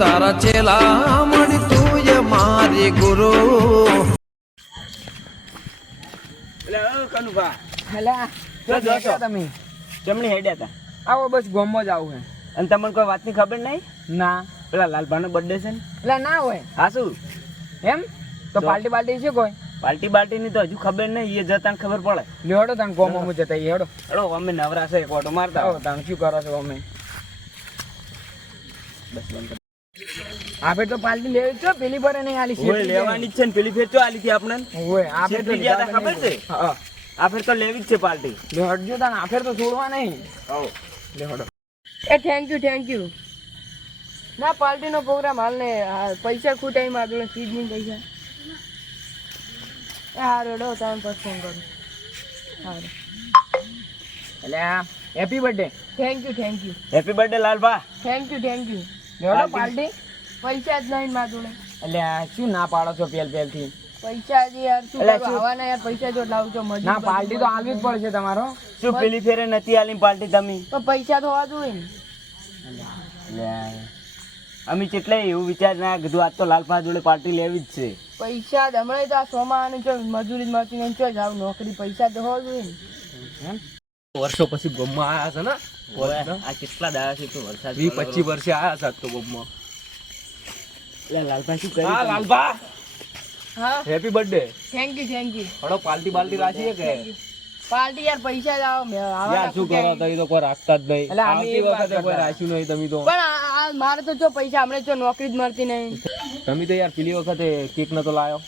તારા ચેલા મળી તું એ મારી ગુરુ. એટલે કનુભા. હેલા. તમે ચમણી હેડ્યા હતા આવો બસ ગોમો જ આવું અને તમને કોઈ વાતની ખબર નહીં? ના. પેલા લાલભાનો બર્થડે છે ને? એટલે ના હોય. હા શું? એમ? તો. પાર્ટી બાલ્ટી છે કોઈ? પાર્ટી બાલ્ટીની તો હજુ ખબર નહીં એ જતા ખબર પડે. લેડો તને ગોમો મુ જતા હેડો. હેડો અમે નવરા છે એક ઓટો મારતા હો તને શું કરો છો અમે? આ ફેર તો પાર્ટી લેવી છે પેલી પર નહીં આલી છે લેવાની છે ને પેલી ફેર તો આલી હતી આપણે ઓય આ તો ખબર છે? હા. આ ફેર તો લેવી જ છે પાર્ટી લેવડજો તને આ ફેર તો છોડવા નહીં. આવો. લેવડો એ થેન્ક યુ થેન્ક યુ ના પાર્ટીનો પ્રોગ્રામ હાલ ને પૈસા ખૂટાઈ માં આગળ ચીજ નહીં પૈસા. એ હારો ડો તમે પછી ફોન કરું. હારો. એટલે happy birthday thank you thank you happy birthday Lalbha. Thank you thank you party પૈસા જ નહીં માં જોડે. એટલે શું ના પાડો છો પેલ પેલથી પૈસા જ યાર શું એટલે કરું યાર પૈસા જો લાવું છો મજૂર ના પાર્ટી તો આલવી જ પડશે તમારો. શું પેલી ફેરે નથી આલી પાર્ટી તમે? તો પૈસા તો હોવા જોઈએ ને. અમે કેટલે એવું વિચાર ના કીધું આજ તો લાલભા જોડે પાર્ટી લેવી જ છે. પૈસા જ હમણાં તો આ સોમાં અને જો મજૂરી મળતી નહીં જો જાવ નોકરી પૈસા તો હોવા જોઈએ ને. વર્ષો પછી ગમમાં આયા છે ને? આ કેટલા દાડા છે તો વરસાદ વીસ પચીસ વર્ષે આવ્યા છે તો ગમમાં. લે, લાલભા શું હા લાલભા. હા. Happy birthday thank you thank you હડો પાલટી બાલટી રાખીએ કે? પાર્ટી યાર પૈસા આવો યાર શું કરો તમે? તો કોઈ રાખતા જ નહીં. એટલે આવતી વખતે કોઈ રાખ્યું નહીં તમે તો. પણ મારે તો જો પૈસા હમણે જો નોકરી જ મળતી નહીં. તમે તો યાર પેલી વખતે કેક નતો લાયો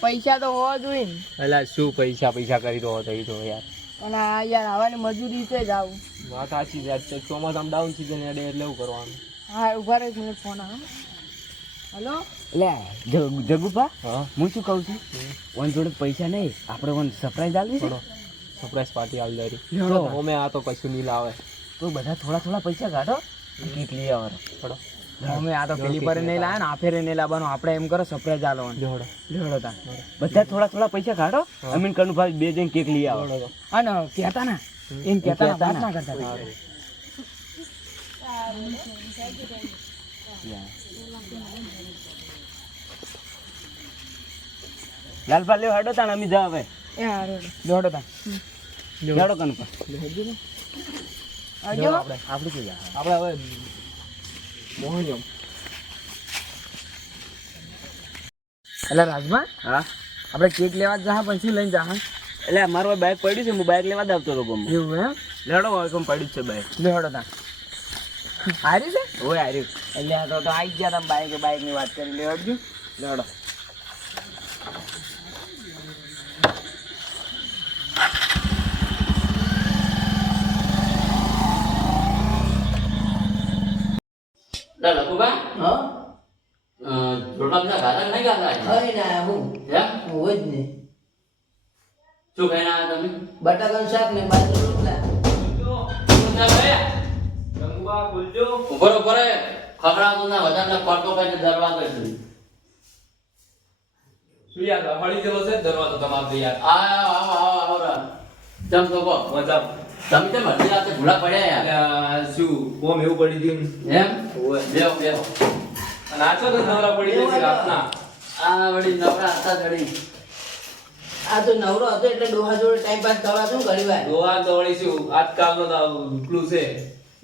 પૈસા તો હોવા જોઈએ ને. એટલે શું પૈસા પૈસા કરી દો તો તો યાર. અને આ યાર આવાની મજૂરી છે જ આવું. વાત સાચી છે. યાર ચોમાસામાં ડાઉન સીઝન એટલે એવું કરવાનું. હા ઊભા રહે ફોન આવે. હલો? લે જગ- જગુભા હું. શું કહું છું? ઓન જોડે પૈસા નહીં આપણે ઓન સરપ્રાઈઝ આલવી છે? સરપ્રાઈઝ પાર્ટી આલ દારી અમે આ તો કશું નહીં લાવે. તો બધા થોડા થોડા પૈસા કાઢો કેક લઈ આવવાનો. અમે આ તો પેલી પર નહીં લાવે ને આ ફેરે નહીં લાવવાનું આપણે એમ કરો સરપ્રાઈઝ આલો જોડો લેવડો તા બધા થોડા થોડા પૈસા કાઢો અમીન કનુભાઈ બે જણ કેક લઈ આવો. અને કહેતા ના એમ કહેતા ના વાત ના કરતા લાલભા લેવ હડો તાણ અમે જા હવે. એ હારો લેવડો તા જાડો કનુભા આવજો આપણે આપણે આપણે હવે મોહન એટલે રાજમા હા. આપણે કેક લેવા જા પણ શું લઈને જા એટલે મારું બાઇક પડ્યું છે હું બાઇક લેવા જ આવતો હતો ગમ એવું હે લેડો હવે કેમ પડ્યું જ છે બાઇક લેડો તા હારી છે? ઓય આર્યું એટલે તો તો આવી જ ગયા તમે બાઈક બાઈકની વાત કરી. લેવડજો લેવડો લા લખુબા હા જોડકા બધા ગાતા નહીં ગાતા ખાઈ ના હું એમ હું જ ને શું ખાઈને આવ્યા તમે બટાકાનું ને બાજુ રોટલા ઉપર ઉપર ખબરાતો ના વધારે પડતો કઈ દરવાજો સુધી યાર હળી ગયેલો છે દરવાજો તમારો તો યાર આવો આવો આવો આવો રા તો કહો. મજા. તમે કેમ અડધી રાતે ભૂલા પડ્યા યાર? શું કોમ એવું પડી ગયું એમ? બેહો બેહો. અને આચો તો નવરા પડી જશે રાતના? આ વળી નવરા હતા જડી આ તો નવરો હતો એટલે ડોહા જોડે ટાઈમ પાસ કરવા શું ઘણી વાર દોવા તો વળી આજકાલનો તો પેલું છે.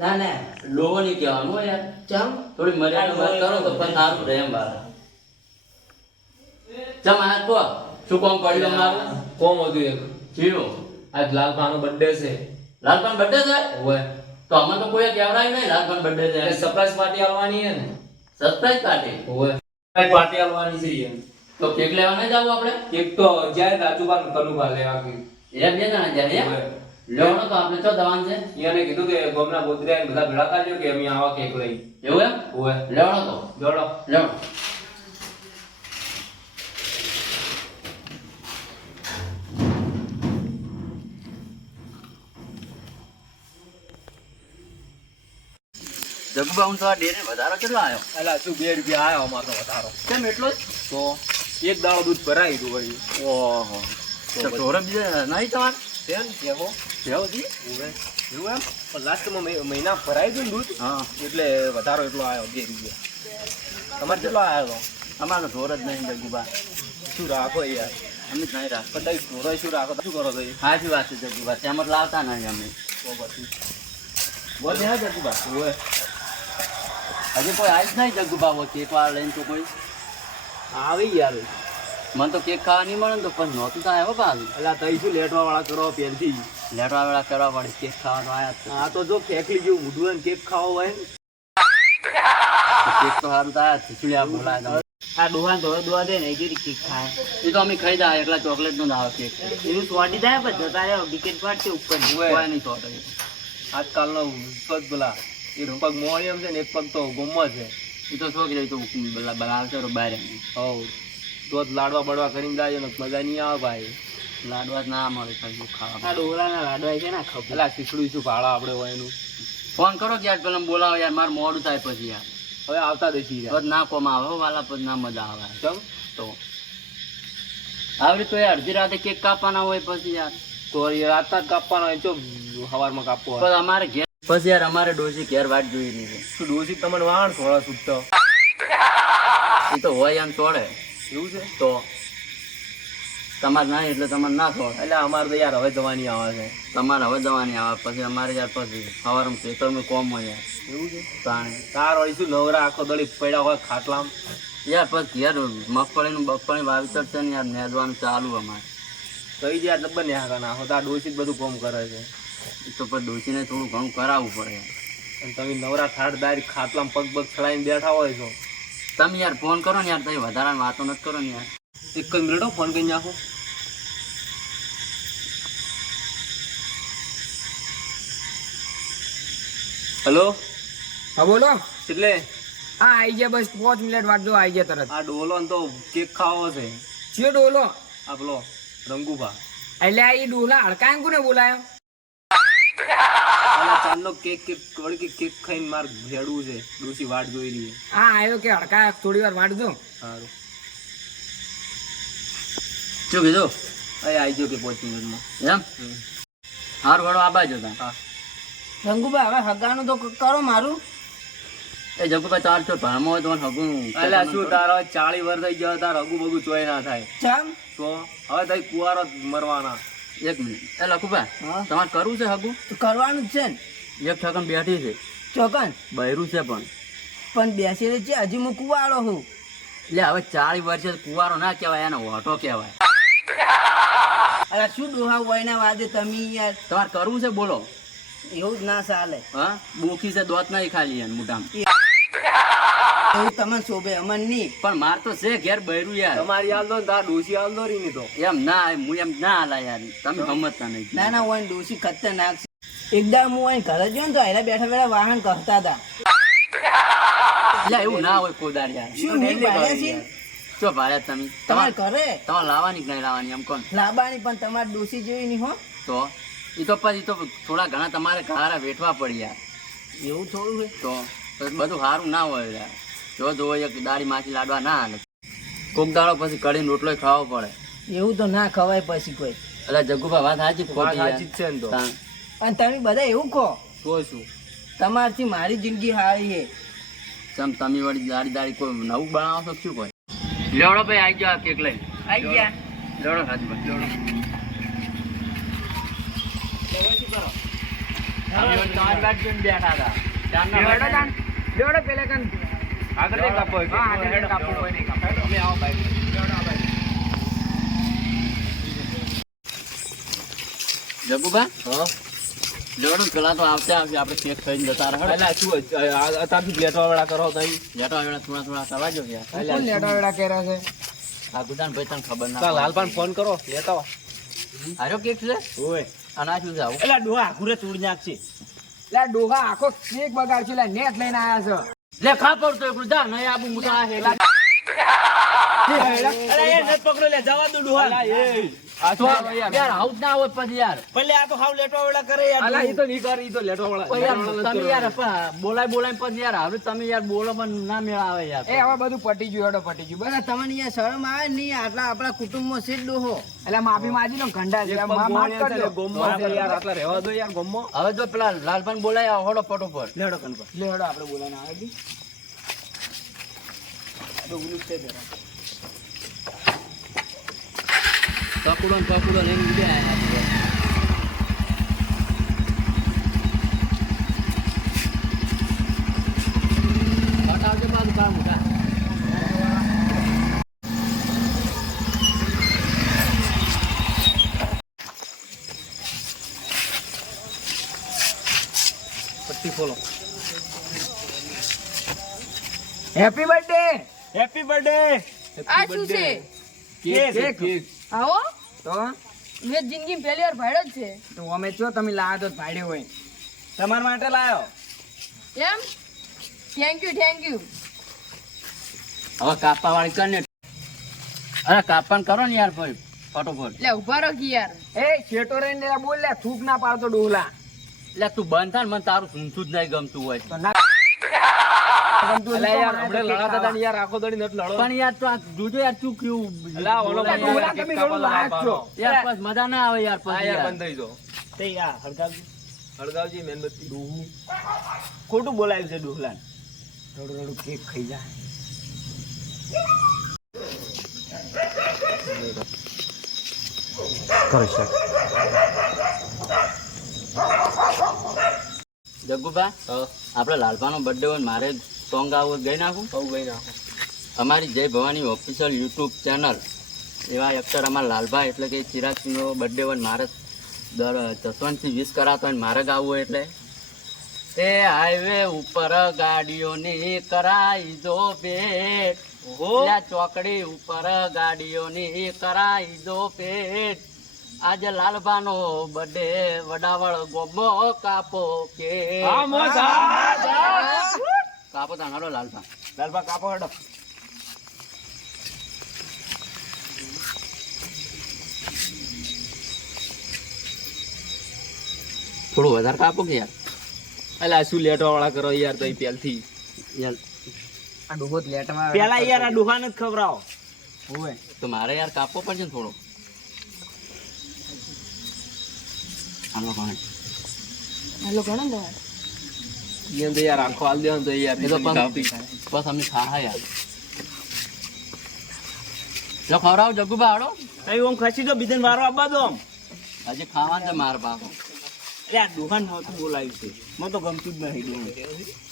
ના ના. લોહો નહીં કહેવાનું. યાર. ચમ? થોડી મર્યાદા વાત કરો તો પણ સારું રહે એમ બાર ચમ આ કહો શું કોમ પડ્યું અમારું કોમ હતું એક. જીરો આજ લાલભાનો બર્થડે છે. લાલપન બર્થડે છે? ઓય તો અમને તો કોઈ કહેવડાયું નહીં લાલપન બર્થડે છે. સરપ્રાઈઝ પાર્ટી આવવાની છે ને? સરપ્રાઈઝ પાર્ટી ઓય પાર્ટી આવવાની છે એમ. તો કેક લેવા નહીં જાવ આપણે? કેક તો જાય રાજુબા કનુભા લેવા ગયું એ બે જણા જાય લેવાનો તો આપણે તો દવાન છે? એને કીધું કે ગોમના ગોદરિયા બધા ભેળા કરજો કે અમે આવા કેક લઈ. એવું એમ? હોય લેવાનો તો? જોડો લેવાનો. જગુબા હું તો આ ડેરે વધારો કેટલો આવ્યો એટલે શું બે રૂપિયા આયો અમારો વધારો? કેમ એટલો જ? તો? એક દાડો દૂધ ભરાઈ ગયું વળી ઓહો. તો ઢોરે બીજે નહીં તમારે તેમ કેવો કેવું જી? એવું એમ? પણ લાસ્ટમાં મહિના ભરાઈ ગયું દૂધ હા. એટલે વધારો એટલો આવ્યો બે રૂપિયા. તમારે કેટલો આવ્યો અમારો ઢોર જ નહીં જગુબા. શું રાખો યાર? અમે નહીં રાખ તઈ ઢોરો શું રાખો? શું કરો તઈ સાચી વાત છે જગુબા. તેમ જ લાવતા નહીં અમે. બોલ ને જગુબા. હજી કોઈ આવી જ નહીં જગુબા વચ્ચે એકવાર લઈને તો કોઈ. આવી યાર. મને તો કેક ખાવા નહીં મળે ને તો પણ નહોતું તો આવ્યો પાછું. એટલે તઈ શું લેટવા વાળા કરવા પહેલથી લેટવા વાળા કરવા પડે કેક ખાવા તો આવ્યા હા આ તો જો ફેકલી જેવું મૂઢું હોય ને કેક ખાવો હોય ને. કેક તો સારું તો આવ્યા જ છે બોલાય આ ડોહાને ધોળો દોવા દે ને એ કેરી કેક ખાય. એ તો અમે ખાઈ દા એકલા ચોકલેટ નો આવે કેક. એવું સ્વાડી થાય પણ જતા રહ્યો વિકેટ પાડશે ઉપર. હોય નહીં સોટે. આજકાલનો પગ પેલા એક પગ મોણિયમ છે ને એક પગ તો ગુમ્મો છે. એ તો શું કીધું તો બનાવશે તો બહાર હોવ તો જ લાડવા બળવા કરીને જાય ને મજા નહીં આવે ભાઈ. લાડવા જ ના મળે ખાલી આ ખાવા ડોહરાના લાડવા છે ને ખબર? પેલા શીખડું શું ભાડા આપણે હોય એનું? ફોન કરો કે યાર પેલા બોલાવો યાર મારે મોડું થાય પછી યાર. હવે આવતા દેખી તો ના કોમ આવે વાલા પર ના મજા આવે. ચમ? તો આવડી તો યાર અડધી રાતે કેક કાપવાના હોય પછી યાર. તો એ રાતના જ હોય તો સવારમાં કાપવો અમારે ઘેર પછી યાર અમારે ડોસી ઘેર વાટ જોઈ રહી છે. શું ડોસી તમને વાણ થોડા છૂટતો એ તો હોય એમ તોડે એવું છે? તો તમારે ના એટલે તમારે ના તોડે એટલે અમારે તો યાર હવે જવાની આવે છે. તમારે હવે જવાની આવે પછી અમારે યાર પછી સવારમાં ખેતરમાં કોમ હોય યાર. એવું છે? તાણે. તાર હોય શું નવરા આખો દળી પડ્યા હોય ખાટલામ? યાર પછી યાર મગફળીનું બફળી વાવેતર છે ને યાર નેદવાનું ચાલુ અમારે. કઈ જ યાર ડબ્બર ને હાકા નાખો તો આ ડોસી જ બધું કોમ કરે છે. તો પણ ડોસીને થોડું ઘણું કરાવવું પડે. અને તમે નવરા થાળદાર ખાટલામાં પગ પગ ચડાવીને બેઠા હોય છો. તમે યાર ફોન કરો ને યાર તમે વધારાની વાતો નથી કરો ને યાર. એક જ મિનિટો ફોન કરી નાખો હેલો? હા બોલો. એટલે? હા આઈ ગયા બસ પાંચ મિનિટ વાટ જો આઈ ગયા તરત. આ ડોલો ને તો કેક ખાવો છે. ચિયો ડોલો? આ પેલો રંગુભા. એટલે આ ઈ ડોલા હડકાંકુ કોને બોલાયો? ચાંદનો કેક કેક વળી કેક ખાઈને માર ભેડવું છે. ડોસી વાટ જોઈ રહી હા આવ્યો કે હડકાય થોડી વાર વાટ દો સારું શું કીધું? અહીં આવી ગયો કે પાંચ એમ. હાર વડો આ બાજુ હતા. રંગુભાઈ હવે હગાનું તો કરો મારું. એ જગુભાઈ તાર છો ભણમાં હોય તો હગું એટલે શું તારા ચાળી વર્ષ થઈ ગયો તાર અગુ બગુ ચોય ના થાય. ચમ? તો હવે તઈ કુવારો મરવાના. એક મિનિટ. એ લખું ભાઈ તમારે કરવું છે હગું? તો કરવાનું જ છે ને. એક ઠકન બેઠી છે. ચોકન? બૈરું છે પણ. પણ બેસી રહી છે હજી હું કુવાળો હું એટલે હવે ચાળી વર્ષે કુવારો ના કહેવાય એનો ઓટો કહેવાય. અરે શું ડોહા વયના વાદે તમે યાર? તમારે કરવું છે બોલો. એવું જ ના ચાલે. હા? બોખી છે દોત નહીં ખાલી એમ મોટામાં તમને શોભે અમન નહીં. પણ માર તો છે ઘેર બૈરું યાર. તમારી હાલ દો તાર ડોસી હાલ દો ની તો. એમ ના હું એમ ના હાલા યાર. તમે સમજતા નહીં. ના ના હું ડોસી ખતરનાક છે. એકદમ હું અહીં ઘરે ગયો ને તો આયલા બેઠા બેઠા વાહન કરતા હતા. એટલે એવું ના હોય કોદાર યાર. શું પાડ્યા છે? તમે? તમારે ઘરે? તમારે લાવવાની કે નહીં લાવવાની એમ કોણ? લાવવાની પણ તમારે ડોસી જેવી નહીં હો. તો? એ તો પછી તો થોડા ઘણા તમારે ઘારા વેઠવા પડ્યા. એવું થોડું તો? બધું સારું ના હોય યાર. જો જો એક દાડી માછી લાડવા ના હાલે કોક દાડો પછી કઢીને રોટલો ખાવો પડે. એવું તો ના ખવાય પછી કોઈ. એટલે જગ્ગુભા વાત સાચી ખોટી સાચી છે ને તો. અને તમે બધા એવું કહો. તો શું? તમારથી મારી જિંદગી હારી છે. ચમ તમે વળી દાડી દાડી કોઈ નવું બનાવો છો શું કોઈ? લેવડો ભાઈ આવી ગયો કેક લઈ આઈ ગયા. લેવડો હાથમાં લેવડો. તમારી વાત બેઠા હતા. ચારના લેવડો બેઠા. તાન. લેવડો પેલે કન. આગળ નહીં કાપો હા, આગળ નહીં કાપો, કોઈ નહીં કાપો. અમે આવો ભાઈ. જગ્ગુભા હા. લેવડો પેલા તો આવતા આવશે. આપણે કેક ખાઈને જતા રહે. એટલે શું અત્યારથી લેટવા વાળા કરો તઈ. લેટો વેળા થોડા થોડા કરવા જો કોણ લેડા વેડા કર્યા છે? આ ગુદાન ભાઈ તને ખબર ના લાલપાન ફોન કરો. લેતા. હાર્યો કેક છે? ઓય. અને આ શું છે આવું એટલે ડોહા આખુરે તોડી નાખશે લે ડોહા આખો કેક બગાડશે. લે નેટ લઈને આયા લે ખા પડતો એકલું જા નહીં આબુ મુતા હેલા અરે એ નથી પકડો લે જવા દો ડોહા. આ તો યાર આવું જ ના હોય પછી યાર પણ લે આ તો હાવ લેટવા વેળા કરે યાર અલા એ. તો નહીં કરે ઈ તો લેટવા વાળા ઓ યાર તમે યાર પ- બોલાય બોલાય પછી યાર હવે તમે યાર બોલો પણ ના મેળ આવે યાર. એ હવે બધું પટી ગયું હેડો પટી ગયું. બસ તમને શરમ આવે નહીં આટલા આપણા કુટુંબમાં છે ડોહો. એટલે માફી માંગી લો ગંડા છે એક મા- પગ માફ મોણિયા છે કરજો. એટલે ગોમમાં છે યાર આટલા રહેવા દો યાર ગોમમાં. હવે જો પેલા લાલભાઈ બોલાય હોડો પટો પર લેડો કન લે હેડો આપણે આવે છે પકડો ને પકડો લઈને ઉડ્યા આયા છે. બતાવજો પાછું કામ. પટ્ટી ખોલો. હેપી બર્થડે હેપી બર્થડે આ શું છે? કેક આવો. તો? મેં જિંદગી પહેલી વાર ભાડ્યો જ છે. તો અમે છો તમે લાયા તો ભાડ્યો હોય. તમારા માટે લાયો. એમ? થેન્ક યુ થેન્ક યુ હવે કાપવા વાળી કર ને. અરે કાપવાનું કરો ને યાર ભાઈ ફટોફટ. લે ઊભા રહો કી યાર. એ શેટો રહીને બોલ લે થૂક ના પાડતો ડોલા એટલે તું બંધ થા ને મને તારું સૂંઠું જ નહીં ગમતું હોય. તો ના પણ યાર તું આ જોજો યાર તું કેવું અલા, ઓલો બોલાય બધું યાર. ડોહલા તમે ઘણું લાયક છો યાર બસ મજા ના આવે યાર પછી યાર યાર. બંધ થઈ જો તે યાર હળગાવજો. હળગાવજી મેનબત્તી ખોટું બોલાયું છે ડોહલાન. થોડું થોડું કેક ખાઈ જાય જગ્ગુભા આપણે લાલભાનો બર્થડે હોય મારે સોંગ આવું ગઈ નાખું? બહુ ગઈ નાખું. અમારી જય ભવાની ઓફિશિયલ યુટ્યુબ ચેનલ એવા અક્ષર અમારા લાલભાઈ એટલે કે ચિરાગસિંહનો બર્થડે હોય મારે દર જસવંતથી વીસ કરાતો હોય મારે ગાવું હોય એટલે. એ હાઈવે ઉપર ગાડીઓની કરાઈ દો પેટ ચોકડી ઉપર ગાડીઓની કરાઈ દો પેટ આજે લાલભાનો બડે વડાવળ ગોમો કાપો કે. કાપો તાણો લાલભા લાલબા કાપો હડો થોડું વધારે કાપો કે યાર અલા શું લેટવા વાળા કરો યાર તો પહેલથી યાર આ ડોહો જ લેટમાં પેલા યાર આ ડોહાને જ ખવડાવો હોય તો મારે યાર કાપવો પડશે ને થોડો આનો પાણી. હાલો ઘણો ને તો યાર આખો હાલ દેવાનું તો યાર એ તો નીચેની કાપી. પણ બસ અમે ખાહા યાર. જો ખવડાવો જગ્ગુભા હાડો કઈ ઓમ ખસી દો બીજાને વારો આપવા દો આમ હજી ખાવાનું છે માર પાકો એટલે આ ડોહાને નહોતું બોલાવ્યું છે. મને તો ગમતું જ નહીં.